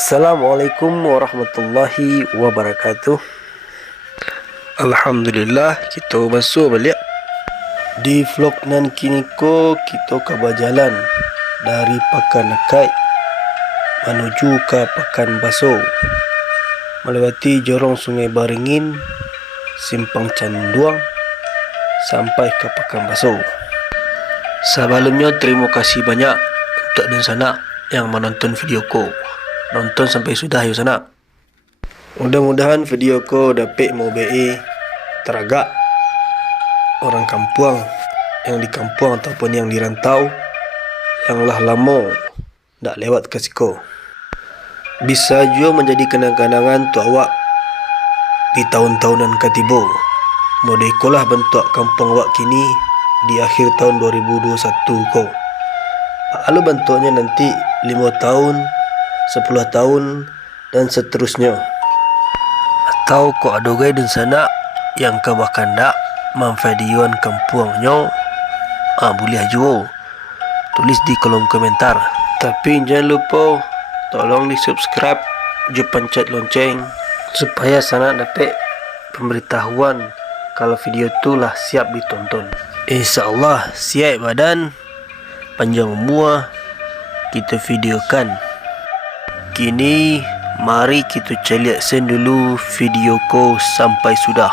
Assalamualaikum warahmatullahi wabarakatuh. Alhamdulillah kita masuk balik. Di vlog nan kini ko kita ke berjalan dari Pakan Akaik menuju ke pakanbaso, melewati Jorong Sungai Baringin, Simpang Canduang sampai ke pakanbaso. Sebelumnya terima kasih banyak untuk Dunsanak yang menonton video ko. Nonton sampai sudah ya sanak. Mudah-mudahan video ko dapat membaik teragak orang kampung yang di kampung ataupun yang di rantau yang lah lama tak lewat ke Suko. Bisa juga menjadi kenang-kenangan untuk awak di tahun-tahunan ketiba. Model ikolah bentuk kampung awak kini di akhir tahun 2021 ko. Lalu bentuknya nanti 5 tahun, 10 tahun dan seterusnya. Atau kok ada gaya Dunsanak yang ke bahkan tak memvideoan kampungnya, boleh juga tulis di kolom komentar. Tapi jangan lupa tolong di subscribe, juga pencet lonceng supaya sanak dapat pemberitahuan kalau video tu lah siap ditonton. InsyaAllah siap badan, panjang umur, kita videokan. Kini mari kita celiak sen dulu video ko sampai sudah.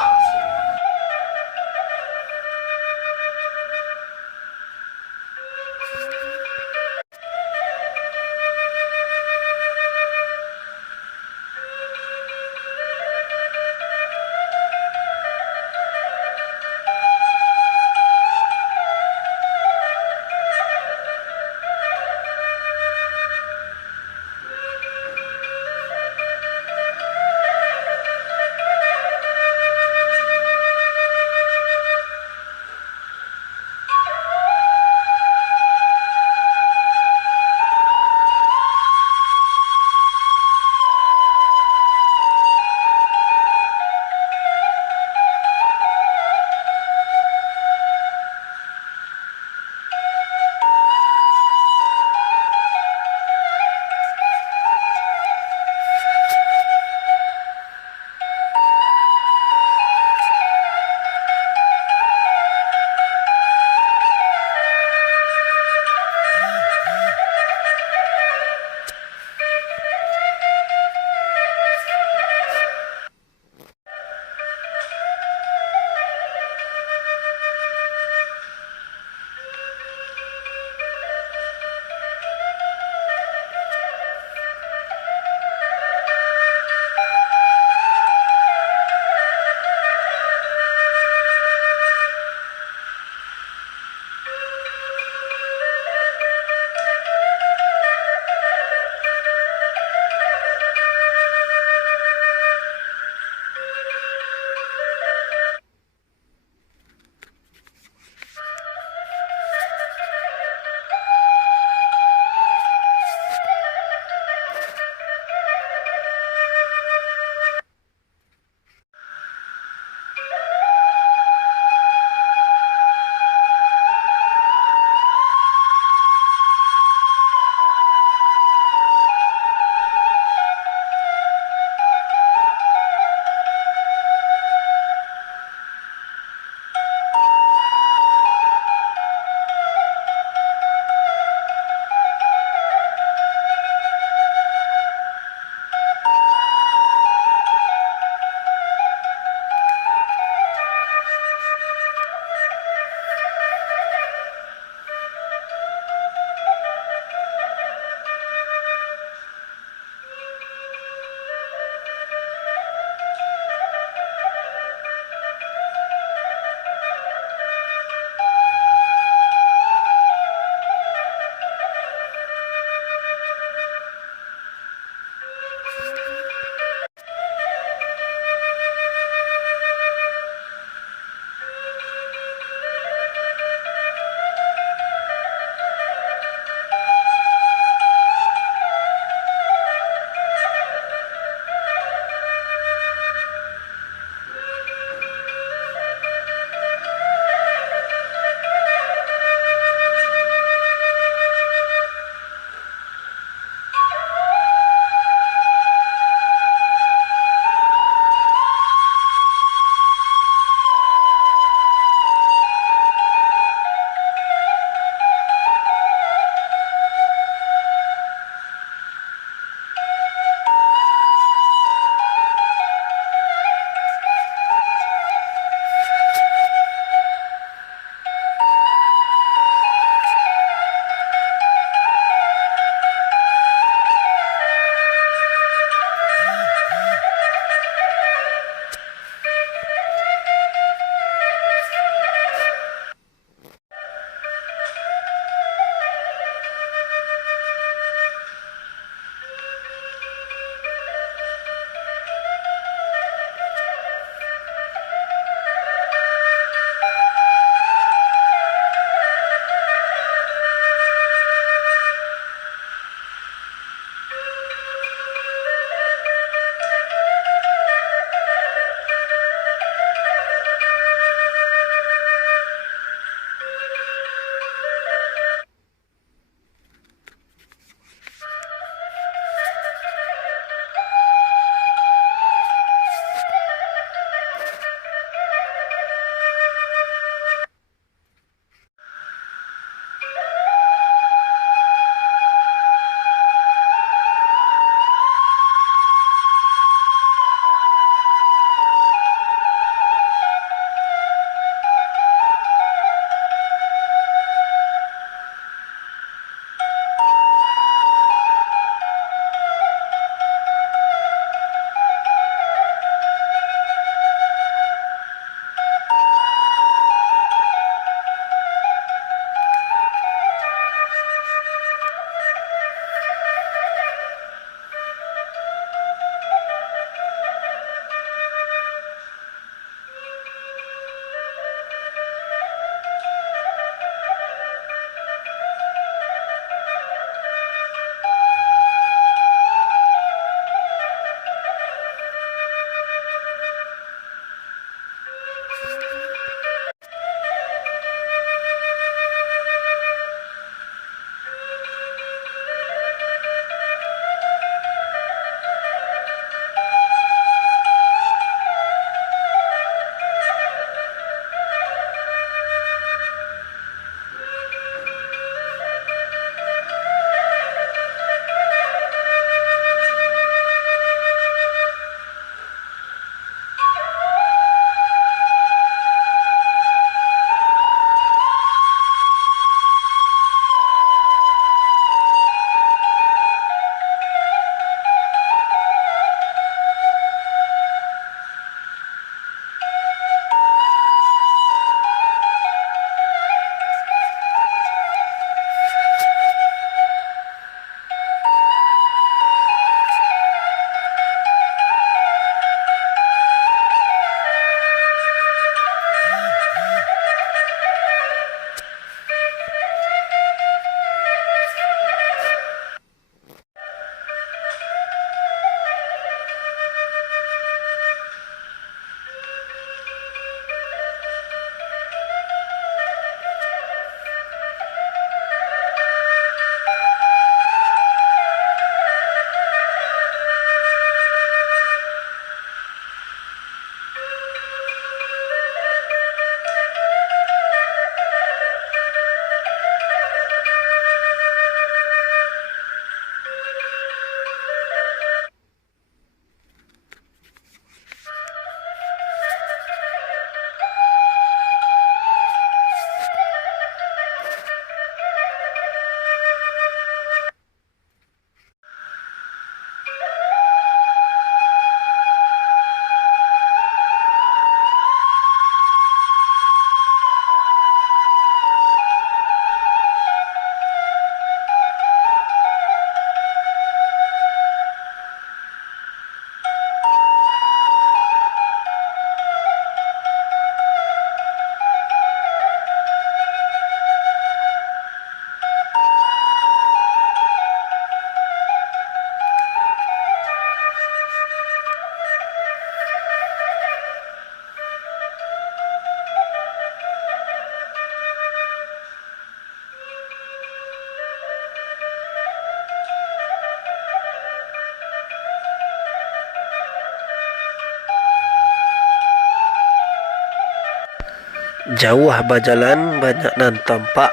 Jauh berjalan banyak nan tampak,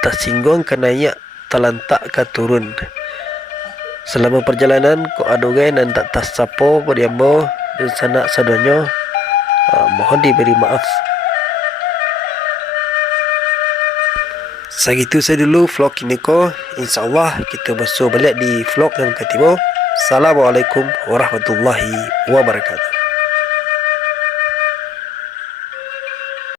tersinggung ke naik, terlantak ke turun. Selama perjalanan ko adugai nan tak tersapo beriambo Dunsanak sadonyo, mohon diberi maaf. Segitu saya dulu vlog ini ko. InsyaAllah kita bersuah balik di vlog yang ketiga. Assalamualaikum warahmatullahi wabarakatuh.